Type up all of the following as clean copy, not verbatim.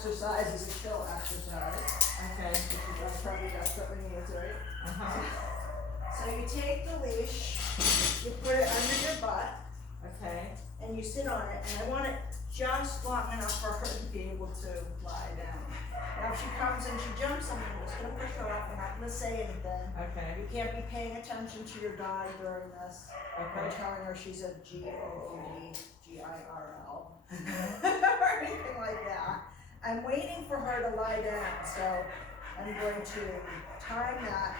exercise is a chill exercise. Okay. Which you probably desperately needs, right? Uh-huh. So you take the leash, you put it under your butt, Okay. and you sit on it, and I want it just long enough for her to be able to lie down. Now if she comes and she jumps on me, I'm just gonna push her off, I'm not gonna say anything. Okay. You can't be paying attention to your dog during this. I'm Okay. telling her she's a GOODGIRL or anything like that. I'm waiting for her to lie down, so I'm going to time that.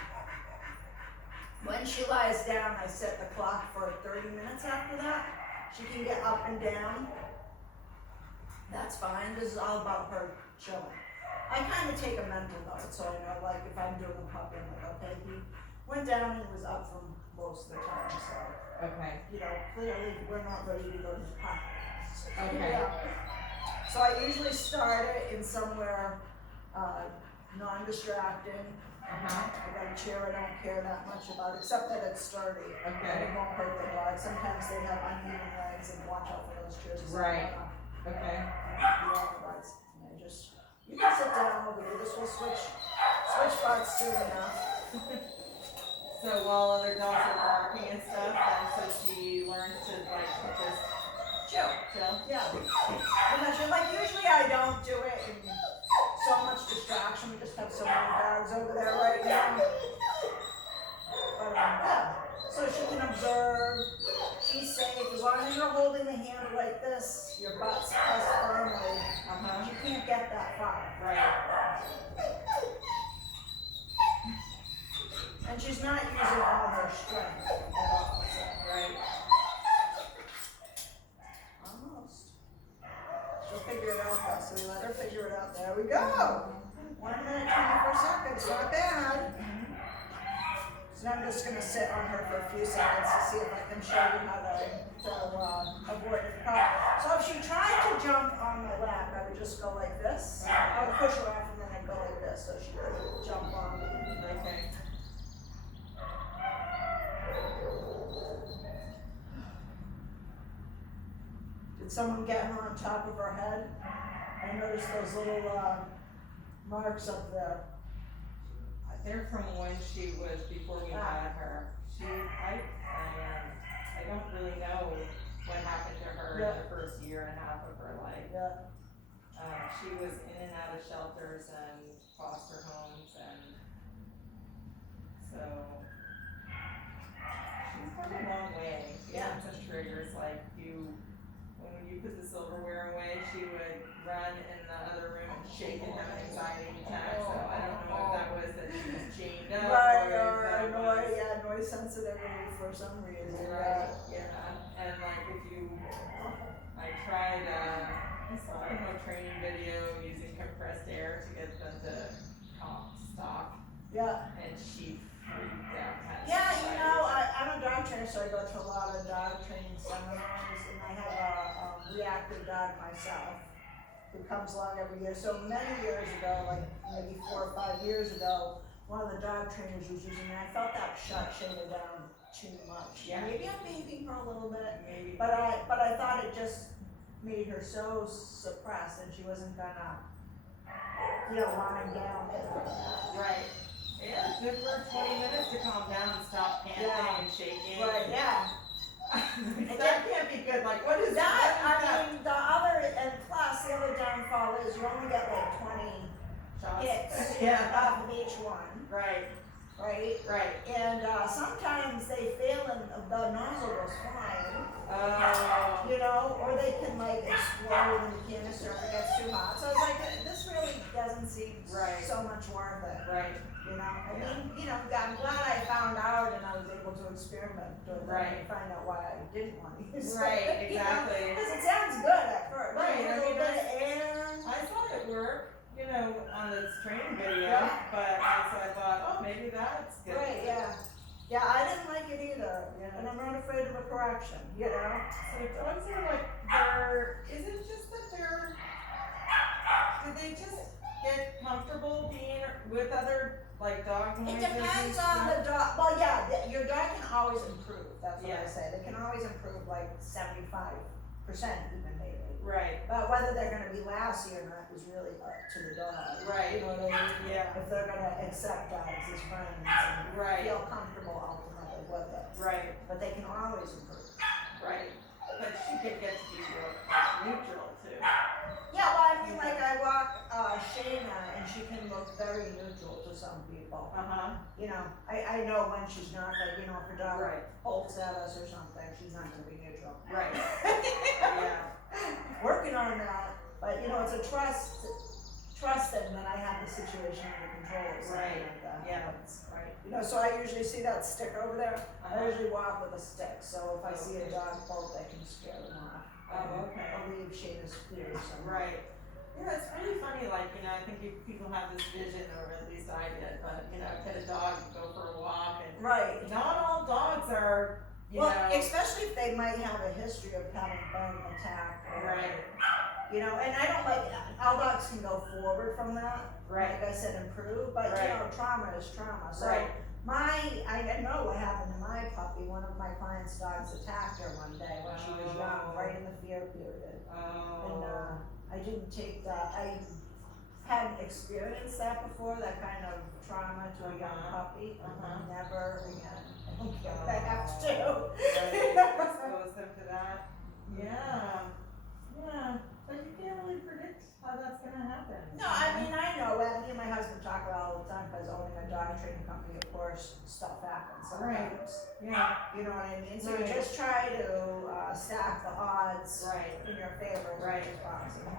When she lies down, I set the clock for 30 minutes after that. She can get up and down. That's fine. This is all about her chilling. I kind of take a mental note, so I know, like, if I'm doing a puppy, I'm like, okay, he went down and he was up for most of the time, so, Okay. you know, clearly we're not ready to go to the puppy. Okay. Yeah. So I usually start it in somewhere non-distracting. Uh-huh. I got a chair I don't care that much about, except that it's sturdy. Okay. It won't hurt the dog. Sometimes they have uneven legs, and watch out for those chairs. Right. Okay. Otherwise, and I just, you can sit down over here. This will switch butts soon enough. So while other dogs are barking and stuff, and so she learns to like just Chill. Yeah. I'm not sure. Like usually I don't do it in so much distraction. We just have so many dogs over there right now. But yeah. So she can observe. She's safe as long as you're holding the handle like this. Your butt's pressed firmly. Uh-huh. You can't get that far. Right. And she's not using all her strength at all. So. Right. Almost. She'll figure it out though, so we let her figure it out. There we go. 1 minute, 24 seconds, not bad. So now I'm just gonna sit on her for a few seconds to see if I can show you how to avoid the problem. So if she tried to jump on my lap, I would just go like this. I would push her off and then I'd go like this so she couldn't jump on me. Okay. Did someone get her on top of her head? I noticed those little marks up there. They're from when she was, before we had her. I don't really know what happened to her in the first year and a half of her life. Yeah. She was in and out of shelters and foster homes, and so she's come a long way. She had some triggers, like when you put the silverware away, she would run in the other room and shake and have an anxiety attack. So I don't know if that was that she was chained up Right, noise sensitivity for some reason. Right, yeah. And like I tried, I saw a training video using compressed air to get them to stop. Yeah. And she freaked out. Yeah, you know, I'm a dog trainer, so I go to a lot of dog training seminars, and I have a reactive dog myself who comes along every year. So many years ago, like maybe 4 or 5 years ago, one of the dog trainers was using it. I felt that shut her down too much. Yeah. Maybe I'm vaping her a little bit. Maybe. But I thought it just made her so suppressed, and she wasn't gonna, lying down. Right. Yeah, it took her 20 minutes to calm down and stop panting and shaking. Right, yeah. That can't be good. Like, what is that? I mean, the other downfall is you only get like 20 hits off of each one. Right. Right. And sometimes they fail and the nozzle goes flying. Or they can like explode in the canister if it gets too hot. So it's like, this really doesn't seem so much worth it. Right. I mean, I'm glad I found out and I was able to experiment with it and find out why I didn't want to use it. Right, exactly. Because it sounds good at first. Right. A little bit of air. I saw it work, on this training video, but so I thought, oh, maybe that's good. Right, yeah. Yeah, I didn't like it either. Yeah. And I'm not afraid of a correction, So dogs are like, is it just that do they just get comfortable being with other dog noises? It depends on the dog. Well, yeah, your dog can always improve. That's what I say. They can always improve like 75%. even maybe. Right, But whether they're gonna be lousy or not is really up to the dog. Right. You know what I mean? yeah, If they're gonna accept dogs as friends and Right. feel comfortable ultimately with it. right, But they can always improve. right. But she could get to be real neutral too. Yeah, well, I mean, like I walk Shayna and she can look very neutral to some people. Uh-huh, You know, I know when she's not, like, you know, if her dog right, bolts at us or something, she's not gonna be neutral. right, yeah, Working on that, but you know, it's a trusting that I have the situation under control or something Right, like that. yeah. That's- right, You know, so I usually see that stick over there, I uh-huh. usually walk with a stick, so if I see a dog bolt, I can scare them off. Oh, okay. Alleviate Shayna's fears somewhat. Right. Yeah, it's really funny, like, you know, I think if people have this vision, or at least I did, but, you know, get a dog and go for a walk, and Right. not all dogs are, you Well, know. especially if they might have a history of having been attacked or. Right. You know, and I don't like, all dogs can go forward from that. Right. Like I said, improve, but you Right. know, trauma is trauma, so. Right. I didn't know what happened to my puppy, one of my client's dogs attacked her one day when she was young, Oh. right in the fear period. And, Oh, I didn't take that, I hadn't experienced that before, that kind of trauma to a young Uh-huh. puppy. Uh-huh. Never again, I don't care what I have to do. right, expose them to that, yeah, yeah, but you can't really predict how that's gonna happen. No, I mean, I know, and me and my husband talk about it all the time, cause owning a dog training company, of course, stuff happens sometimes. Yeah, You know what I mean? So you Right. just try to, stack the odds right, in your favor as Right. much as possible.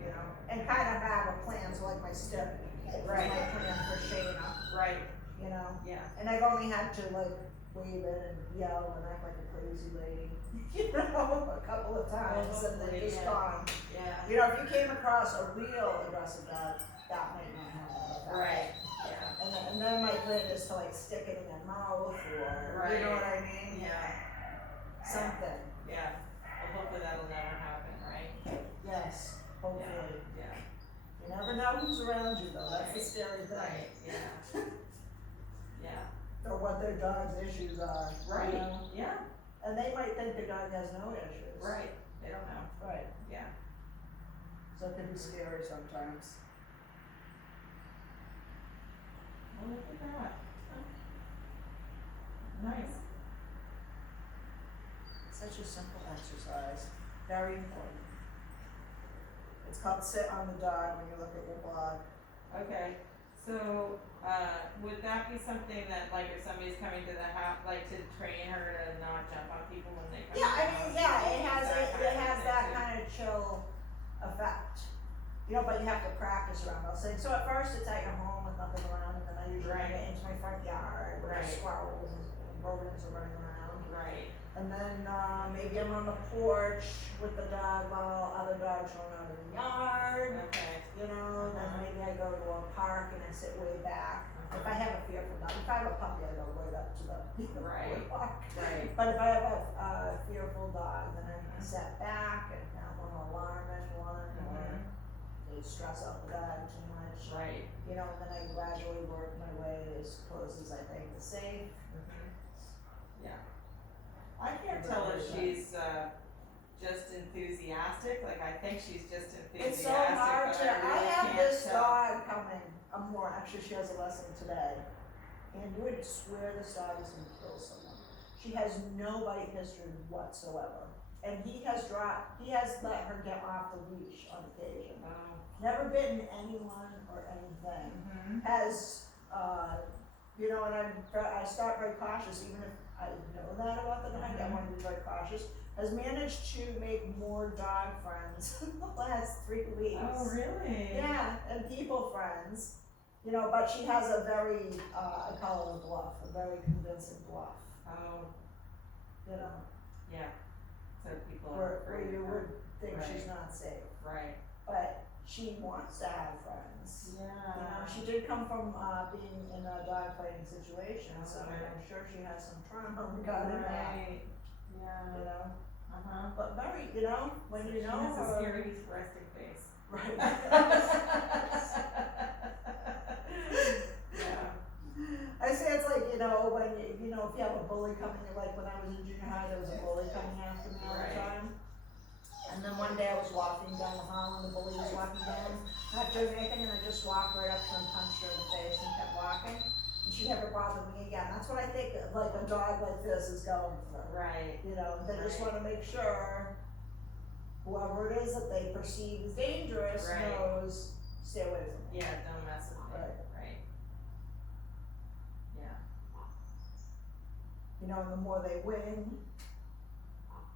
You know, and kind of have a plan, so like my step, Right. my plan for Shayna, right, you know? yeah, And I've only had to like wave in and yell and act like a crazy lady, you know, a couple of times, and then hopefully, just yeah. gone. yeah, You know, if you came across a real aggressive dog, that might not have that effect. right, yeah, And then my plan is to like stick it in their mouth, or, you know Right. what I mean? yeah, Something, yeah, well, hopefully that'll never happen, right? yes, hopefully. Yeah, You never know who's around you though, that's the scary thing. right, yeah, yeah, Or what their dog's issues are. you right, know? yeah, And they might think their dog has no issues. right, they don't know, Right, yeah, so it can be scary sometimes. well, look at that. Nice, Such a simple exercise, very important. It's called sit on the dog when you look at your blog. okay, so, would that be something that, like, if somebody's coming to the house, like, to train her to not jump on people when they come to Yeah, the I house? mean, yeah, it has, That it kind of has thing that too? kind of chill effect. You know, but you have to practice around those things. So at first it's at your home with nothing around, and then I usually Right. get into my front yard where Right. squirrels and rodents are running around. Right, And then, maybe I'm on the porch with the dog while other dogs run out in the yard, okay, you know, then Uh-huh. maybe I go to a park and I sit way back. If I have a fearful dog, if I have a puppy, I go right up to the Right. boardwalk. right, But if I have a fearful dog, then I set back and not want to alarm anyone or to stress out the dog too much. right, You know, and then I gradually work my way as close as I think is safe. yeah. I can't tell if she's, just enthusiastic, like, I think she's just enthusiastic, It's so hard but to, I I really have can't this tell. dog coming, actually she has a lesson today. And you would swear this dog is gonna kill someone. She has no bite history whatsoever. And he has let her get off the leash on occasion. Oh, Never bitten anyone or anything. mhm, Has, you know, and I start very cautious, even if I know that about the dog, I wanna be very cautious. Has managed to make more dog friends in the last 3 weeks. oh, really? Yeah, and people friends, you know, but she has a very, I call it a bluff, a very convincing bluff, Oh, you know, yeah, so people are where afraid you of would her, think she's Right. not safe, right, but she wants to have friends. yeah. You know, she did come from, being in a dog fighting situation, so Okay. I'm sure she has some trauma regarding that, Right, yeah, you know, uh-huh. but very, you know, when you know She has a her. scary resting face. Right. Yeah, I say it's like, you know, when you know, if you have a bully coming, like when I was in junior high, there was a bully coming after me all the Right. time. And then one day I was walking down the hall and the bully was walking down, not doing anything, and I just walked right up to her and punched her in the face and kept walking. And she never bothered me again. That's what I think like a dog like this is going through. Right. You know, they just Right. wanna make sure whoever it is that they perceive as dangerous Right. knows, stay away from me. Yeah, don't mess with me, Right. right? Yeah, You know, and the more they win,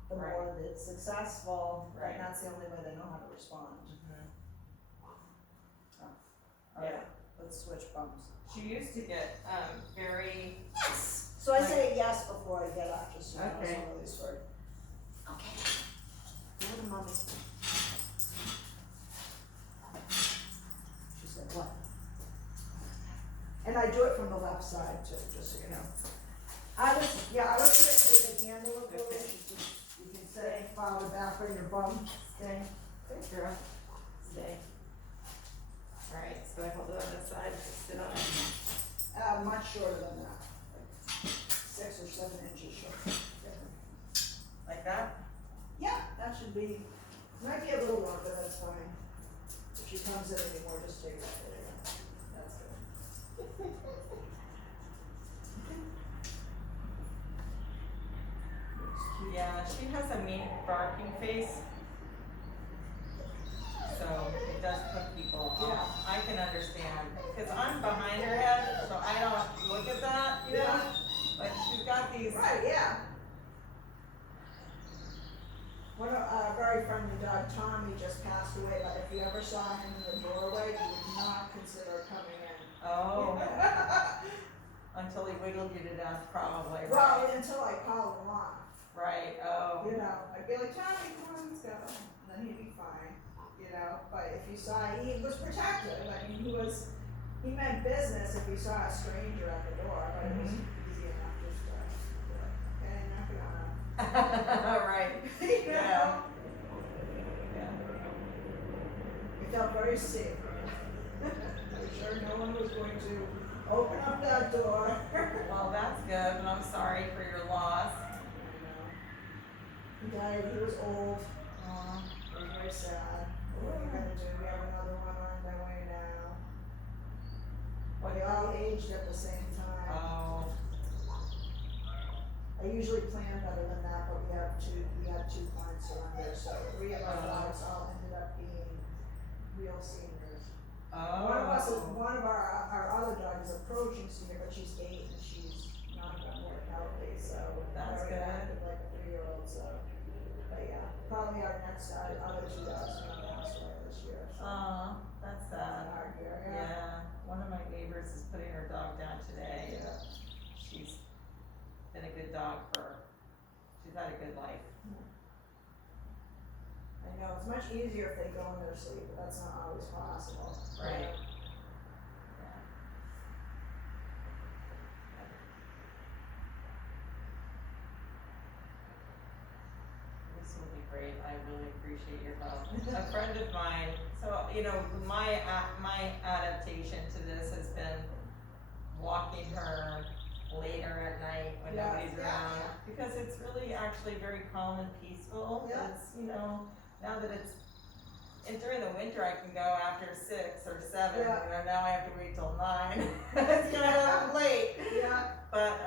the Right. more it's successful, Right. and that's the only way they know how to respond. Yeah. Alright, let's switch bumps. she used to get, very, Yes! So I say yes before I get up, just so you know, Okay. some of these words. Okay. Go to mommy. She said, what? And I do it from the left side too, just so you know. I would put it near the handle of the Okay. you can say, follow back on your bum. stay, good girl, stay. Alright, so I hold it on this side, just sit on it. Much shorter than that, like 6 or 7 inches short. Like that? Yeah, that should be, might be a little longer, but that's fine. If she comes in anymore, just take that, there you go. That's good. Yeah, she has a mean barking face. So it does put people off. I can understand, cause I'm behind her head, so I don't look at that, you know? Yeah. But she's got these, Right, yeah. One of, very friendly dog, Tommy, just passed away, but if you ever saw him in the doorway, you would not consider coming in. oh, until he wiggled you to death, probably, Well, right? until I called him off, Right, oh, you know, I'd be like, Tommy, come on, let's go, and then he'd be fine, you know, but if you saw, he was protective, I mean, he meant business if you saw a stranger at the door, but it was easy enough just to, be like, okay, knock it on. right, You know? yeah. Yeah. We felt very safe. I'm sure no one was going to open up that door. Well, that's good, but I'm sorry for your loss. He died, he was old, Aw. it was very sad. What are you gonna do? We have another one on the way now. What They all aged at the same time. Oh, I usually plan better than that, but we had two clients surrender, so 3 of our dogs all ended up being real seniors. oh. One of our other dog is approaching senior, but she's 8 and she's not gonna work healthy, so. That's very good. active, like a 3-year-old, so. But yeah, probably our next, other 2 dogs are gonna pass away this year, so. Aw, that's It's sad. hard here, yeah. Yeah, one of my neighbors is putting her dog down today. Yeah. She's been a good dog she's had a good life. I know, it's much easier if they go in their sleep, but that's not always possible. Right. Yeah. This will be great, I really appreciate your help. A friend of mine, so, you know, my adaptation to this has been walking her later at night when Yeah, nobody's yeah, around. yeah. Because it's really actually very calm and peaceful. Yeah. It's, you know, now that and during the winter I can go after 6 or 7, Yeah. you know, now I have to wait till 9. It's getting late. Yeah, But,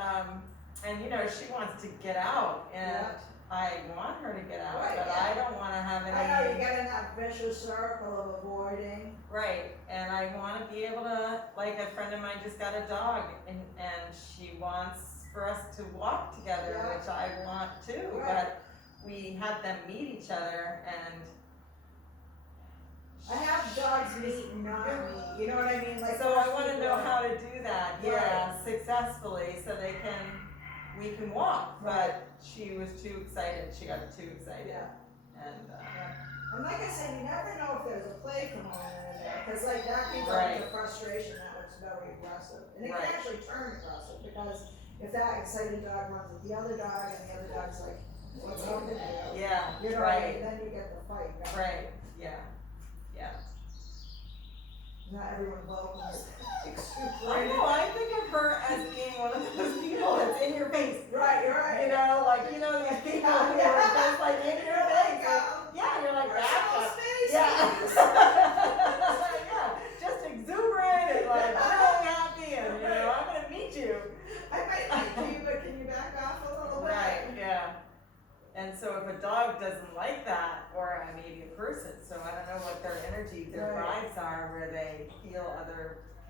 and you know, she wants to get out and Yeah. I want her to get out, Right, but yeah. I don't wanna have any. I know, you get in that vicious circle of avoiding. Right, and I wanna be able to, like a friend of mine just got a dog and she wants for us to walk together, Yeah. which I want too, Right. but we had them meet each other and. I have dogs meet and not meet, you know what I mean, like. So I most wanna people- know how to do that, yeah, successfully, so we can walk, but she was too excited, she got too excited. Yeah. And, And like I said, you never know if there's a play component in there, cause like that can go Right. into frustration, that looks very aggressive. And it Right. can actually turn aggressive, because if that excited dog runs with the other dog and the other dog's like, what's up with you? yeah, You know, right, then you get the fight. going. right, yeah. Not everyone welcomes exuberant. I know, I think of her as being one of those people that's in your face. Right, you're right. You know, like, you know, these people who are just like in your face. Yeah. Yeah,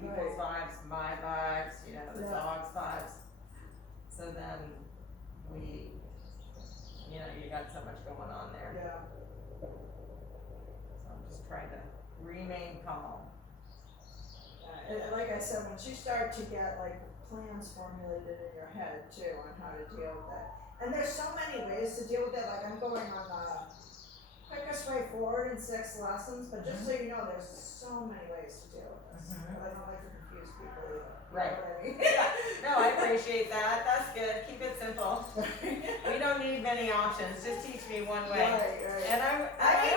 people's vibes, my vibes, you know, the Yeah. dog's vibes. So then we, you know, you got so much going on there. Yeah. So I'm just trying to remain calm. And like I said, once you start to get like plans formulated in your head too on how to deal with it. And there's so many ways to deal with it, like I'm going on the quickest way forward in 6 lessons, but just so you know, there's so many ways to deal with this. I don't like to confuse people either. Right. You know what I mean? No, I appreciate that. That's good. Keep it simple. We don't need many options. Just teach me one way. Right. And I mean,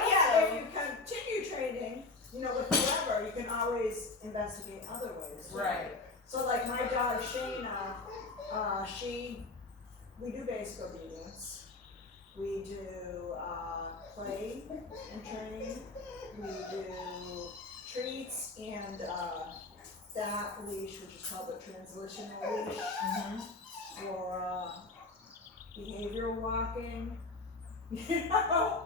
yeah, if you continue training, you know, with whoever, you can always investigate other ways. Too. Right. So like my dog Shayna, we do basic obedience. We do play and train. We do treats and that leash, which is called the transitional leash, for behavioral walking. You know,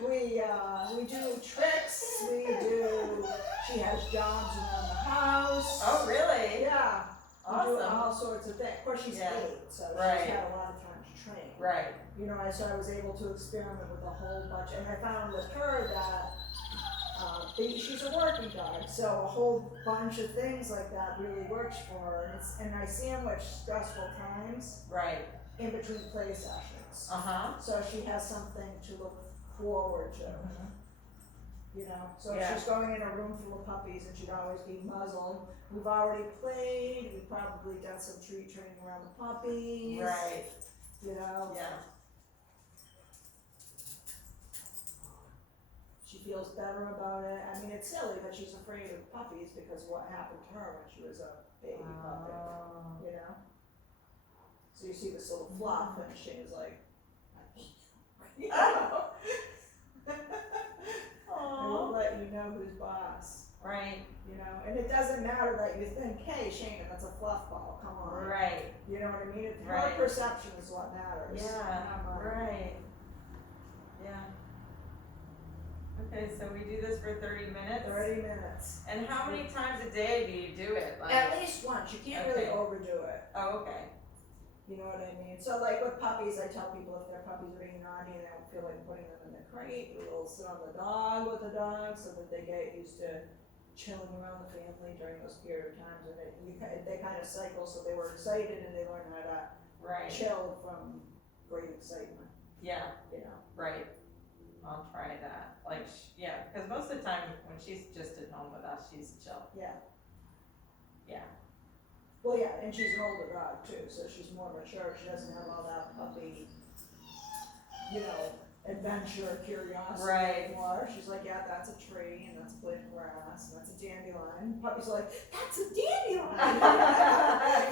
we do tricks. She has jobs around the house. Oh, really? Yeah. We do Awesome. all sorts of things. Of course, she's 8, so Right. she's had a lot of time to train. Right. You know, so I was able to experiment with a whole bunch, and I found with her that she's a working dog, so a whole bunch of things like that really works for her, and I sandwich stressful times Right. in between play sessions, Uh-huh. so she has something to look forward to. You know, so if Yeah. she's going in a room full of puppies and she'd always be muzzled. We've already played, we've probably done some treat training around the puppies. Right. You know. Yeah. She feels better about it. I mean, it's silly, but she's afraid of puppies because of what happened to her when she was a baby puppy. You know? So you see this little fluff and she's like, you know? I will let you know who's boss. Right. You know, and it doesn't matter that you think, hey, Shayna, that's a fluff ball, come on. Right. You know what I mean? Her Right. perception is what matters. Yeah. not mine. Right. Yeah. Okay, so we do this for 30 minutes? 30 minutes. And how many times a day do you do it? Like, At least once. You can't really Okay. overdo it. oh, okay. You know what I mean? So like with puppies, I tell people if their puppies are being naughty and they don't feel like putting them in the crate, we'll sit on the dog with the dog so that they get used to chilling around the family during those period of times. And they kind of cycle, so they were excited and they learn how to Right. chill from great excitement. Yeah. You know? Right. I'll try that. Like, yeah, because most of the time when she's just at home with us, she's chill. Yeah. Yeah. Well, yeah, and she's an older dog too, so she's more mature. She doesn't have all that puppy, you know, adventure, curiosity Right. anymore. She's like, yeah, that's a tree, and that's a blade of grass, and that's a dandelion. Puppies are like, that's a dandelion.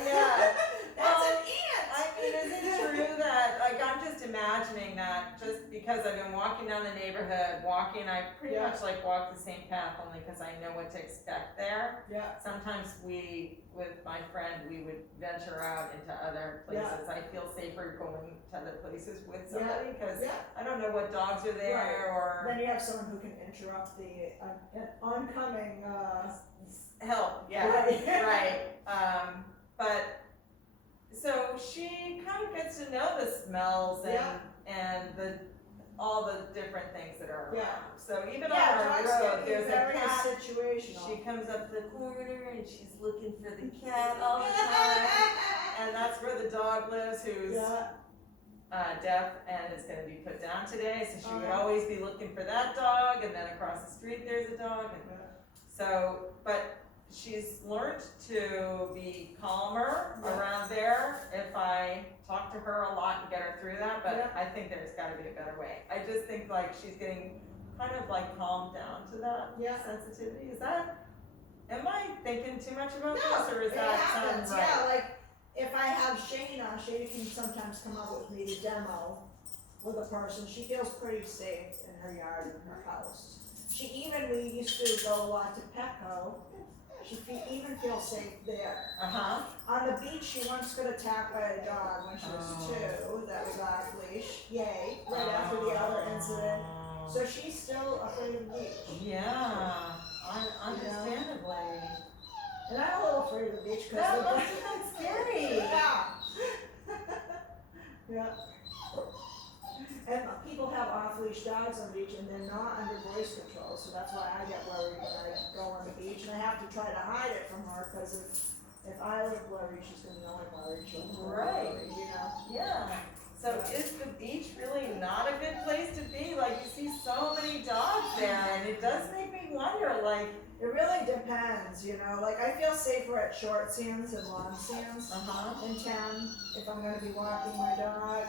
Yeah. That's Well, an ant. I mean, is it true that, like, I'm just imagining that just because I've been walking down the neighborhood, I pretty Yeah. much like walk the same path only because I know what to expect there. Yeah. Sometimes with my friend, we would venture out into other places. I feel safer going to other places with somebody because Yeah. I don't know what dogs are there Right. or Then you have someone who can interrupt the oncoming. help. Yeah, Right. right. But so she kind of gets to know the smells and all the different things that are around. Yeah. So even Yeah, on our dogs road, can be there's a very cat. situational. She comes up the corner and she's looking for the cat all the time. And that's where the dog lives, who's Yeah. deaf and is going to be put down today. So she would Uh-huh. always be looking for that dog, and then across the street there's a dog. And so, but she's learned to be calmer Yeah. around there if I talk to her a lot and get her through that. But Yeah. I think there's got to be a better way. I just think like she's getting kind of like calmed down to that Yeah. sensitivity. Is that? Am I thinking too much about No, this, or is it that happens, sound right? yeah, like, if I have Shayna can sometimes come up with me to demo with a person, she feels pretty safe in her yard and her house. We used to go a lot to Petco, even feels safe there. On the beach, she once got attacked by a dog when she was 2, that was off leash, yay, right after the other incident. So she's still afraid of the beach. Yeah, understandably. And I'm a little afraid of the beach because That must have been scary. Yeah. Yeah. And people have off-leash dogs on the beach and they're not under voice control, so that's why I get worried when I go on the beach, and I have to try to hide it from her, because if I look worried, she's gonna know I'm worried, she'll look Right. worried, you know? Yeah. So is the beach really not a good place to be? Like, you see so many dogs there, and it does make me wonder, like. It really depends, you know, like I feel safer at short sands and long sands in town if I'm gonna be walking my dog.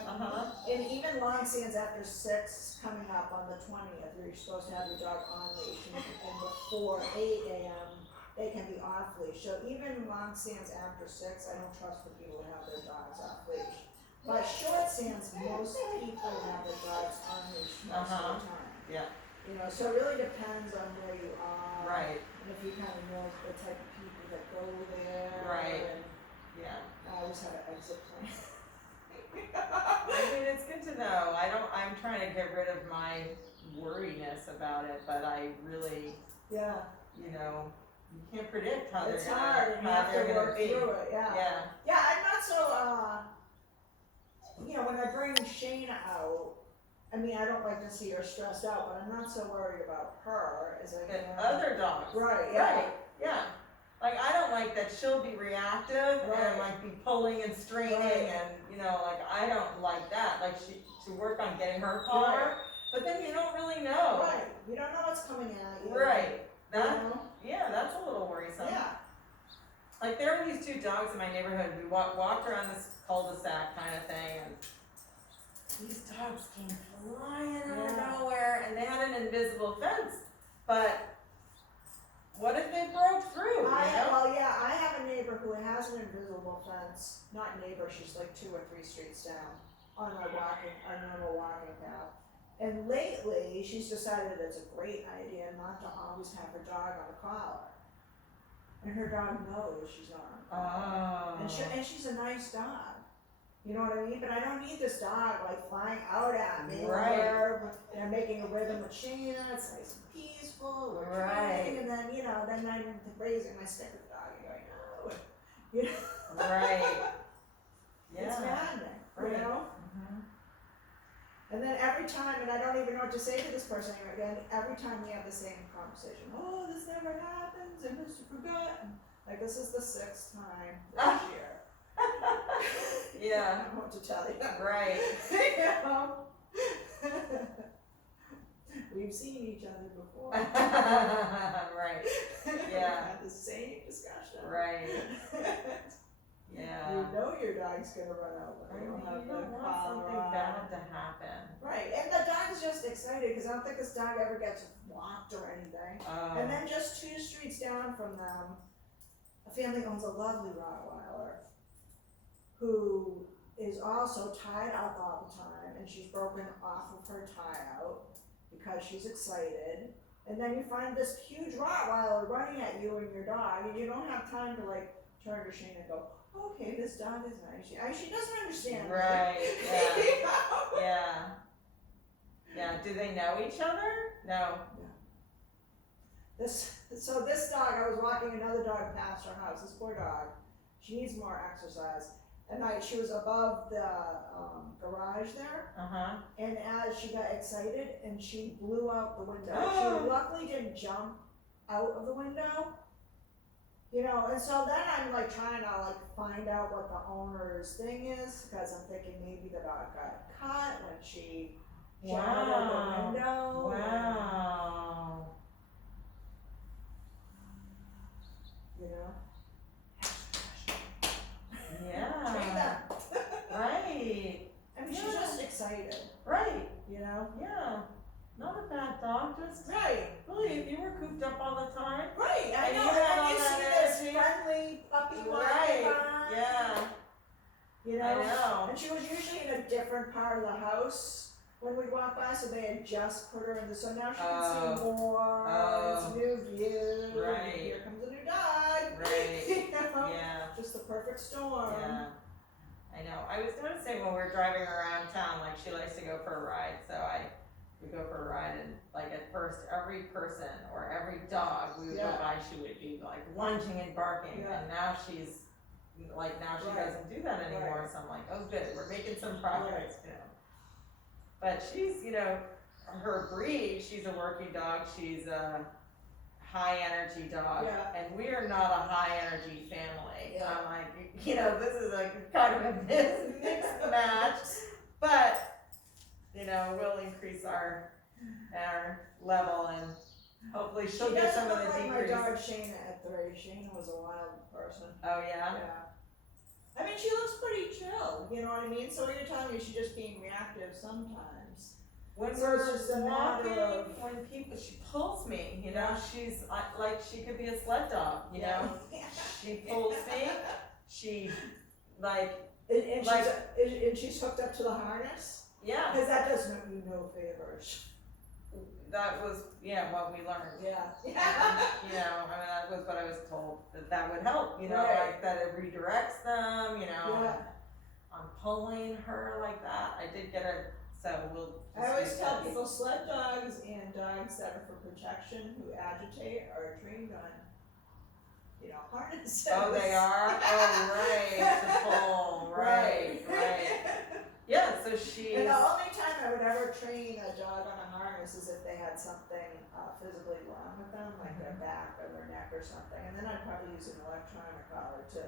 And even long sands after 6, coming up on the 20th, where you're supposed to have your dog on leash, and before 8 a.m. they can be off leash. So even long sands after 6, I don't trust for people to have their dogs off leash. But short sands, most people have their dogs on leash most of the time. Yeah. You know, so it really depends on where you are. Right. And if you kind of know the type of people that go there. Right. And Yeah. I always have an exit plan. I mean, it's good to know. I'm trying to get rid of my worriness about it, but I really, Yeah. you know, you can't predict how It's they're hard, and you how have they're to gonna work be. through it, yeah. Yeah. Yeah, I'm not so, you know, when I bring Shayna out, I mean, I don't like to see her stressed out, but I'm not so worried about her as I And am. other dogs. Right, yeah. Right, yeah. Like, I don't like that she'll be reactive Right. and like be pulling and straining Right. and, you know, like, I don't like that. Like, to work on getting her calmer, Right. but then you don't really know. Right, you don't know what's coming at you. Right. You That, know? yeah, that's a little worrisome. Yeah. Like, there were these 2 dogs in my neighborhood. We walked around this cul-de-sac kind of thing, and these dogs came flying out of Yeah. nowhere, and they had an invisible fence. But what if they broke through? You know? Well, yeah, I have a neighbor who has an invisible fence. Not neighbor, she's like 2 or 3 streets down on our normal walking path. And lately, she's decided it's a great idea not to always have her dog on a collar. And her dog knows she's not on a collar. Oh. And she's a nice dog. You know what I mean? But I don't need this dog like flying out at me. Right. And I'm making a rhythm with Shayna. It's nice and peaceful. We're Right. training, and then, you know, then I'm raising my stick with the dog and going, no. You know? Right. Yeah. It's maddening, Right. you know? Mhm. And then every time, and I don't even know what to say to this person again, every time we have the same conversation. Oh, this never happens, I must have forgotten. Like, this is the 6th time this year. Yeah. I don't know what to tell you. Right. You know? We've seen each other before. Right. Yeah. We've had the same discussion. Right. Yeah. You know your dog's gonna run out when you don't have You the don't want collar something on. bad to happen. Right, and the dog's just excited because I don't think this dog ever gets walked or anything. And then just 2 streets down from them, a family owns a lovely Rottweiler who is also tied up all the time, and she's broken off of her tie out because she's excited. And then you find this huge Rottweiler running at you and your dog, and you don't have time to like turn to Shane and go, okay, this dog is nice. She doesn't understand. Right, yeah. You know? Yeah. Yeah. Do they know each other? No. So this dog, I was walking another dog past our house, this poor dog, she needs more exercise. And she was above the garage there, and as she got excited, and she blew out the window. She luckily didn't jump out of the window, you know, and so then I'm like trying to like find out what the owner's thing is, because I'm thinking maybe the dog got cut when she jumped out of the window. Wow. You know? Yeah. Train them. Right. I mean, she's just excited, Right. you know? Yeah. Not a bad dog, just Right. really if you were cooped up all the time. Right, I And know, you and had then all you that see this energy. friendly puppy Right. walking by, Yeah. you know? I know. And she was usually in a different part of the house when we walked by, so they had just put her in so now she can see more, it's a new view, Right. here comes a new dog, Right. you know? Yeah. Just the perfect storm. Yeah. I know. I was noticing when we were driving around town, like she likes to go for a ride, so I we go for a ride, and like at first, every person or every dog we would go Yeah. by, she would be like lunging and barking, Yeah. and now she's like, now she Right. doesn't do that anymore, Right. so I'm like, oh good, we're making some progress, you know. But she's, you know, her breed, she's a working dog, she's a high energy dog, Yeah. and we are not a high energy family. Yeah. I'm like, you know, this is like kind of a mixed match, but, you know, we'll increase our level, and hopefully she'll get some of the She doesn't decrease. look like my dog Shayna at 3. Shayna was a wild person. Oh, yeah? Yeah. I mean, she looks pretty chill, you know what I mean? So what you're telling me, she's just being reactive sometimes. When So we're it's just a matter walking, of- when people, she pulls me, you know, Yeah. she's like, she could be a sled dog, you know? She pulls me, she, like, And Like- she's hooked up to the harness? yeah, Because that does you no favors. that was, yeah, what we learned. Yeah. You know, I mean, that was what I was told, that would help, you know, Right. like, that it redirects them, you know? Yeah. I'm pulling her like that, I did get her, so we'll just I always use tell this. people sled dogs and dogs that are for protection who agitate are trained on, you know, harnesses. Oh, they are? Oh, right, to pull, right. Yeah, so she's. And the only time I would ever train a dog on a harness is if they had something physically wrong with them, like their back or their neck or something. And then I'd probably use an electronic collar too,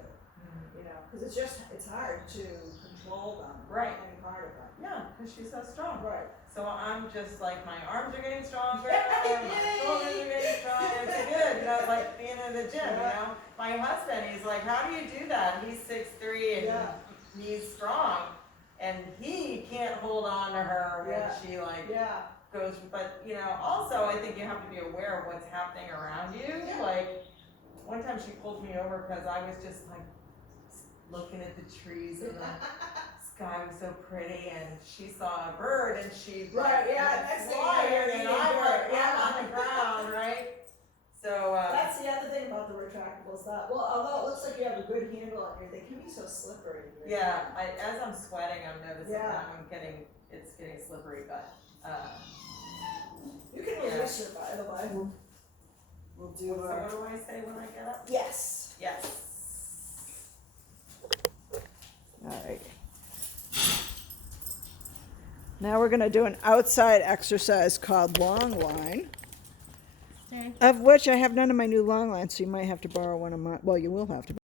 you know, because it's hard to control them. Right. Any part of them. Yeah, because she's so strong. Right. So I'm just like, my arms are getting stronger, my shoulders are getting stronger, it's good, you know, it's like being in the gym, you know? My husband, he's like, how do you do that? He's 6'3" and Yeah. he's strong, and he can't hold on to her when Yeah. she like Yeah. goes, but you know, also I think you have to be aware of what's happening around you. Yeah. Like, one time she pulled me over because I was just like looking at the trees and the sky was so pretty, and she saw a bird and she Right, yeah, went next thing you know, flying, you're and eating I'm dirt, like, yeah. I'm on the ground, right? So That's the other thing about the retractables. Well, although it looks like you have a good handle on here, they can be so slippery. yeah, as I'm sweating, I'm noticing Yeah. that it's getting slippery, but You can Yeah. release her, by the way. We'll do so what do I say when I get up? Yes. Yes. Alright. Now we're gonna do an outside exercise called long line, of which I have none of my new long lines, so you might have to borrow one of my, well, you will have to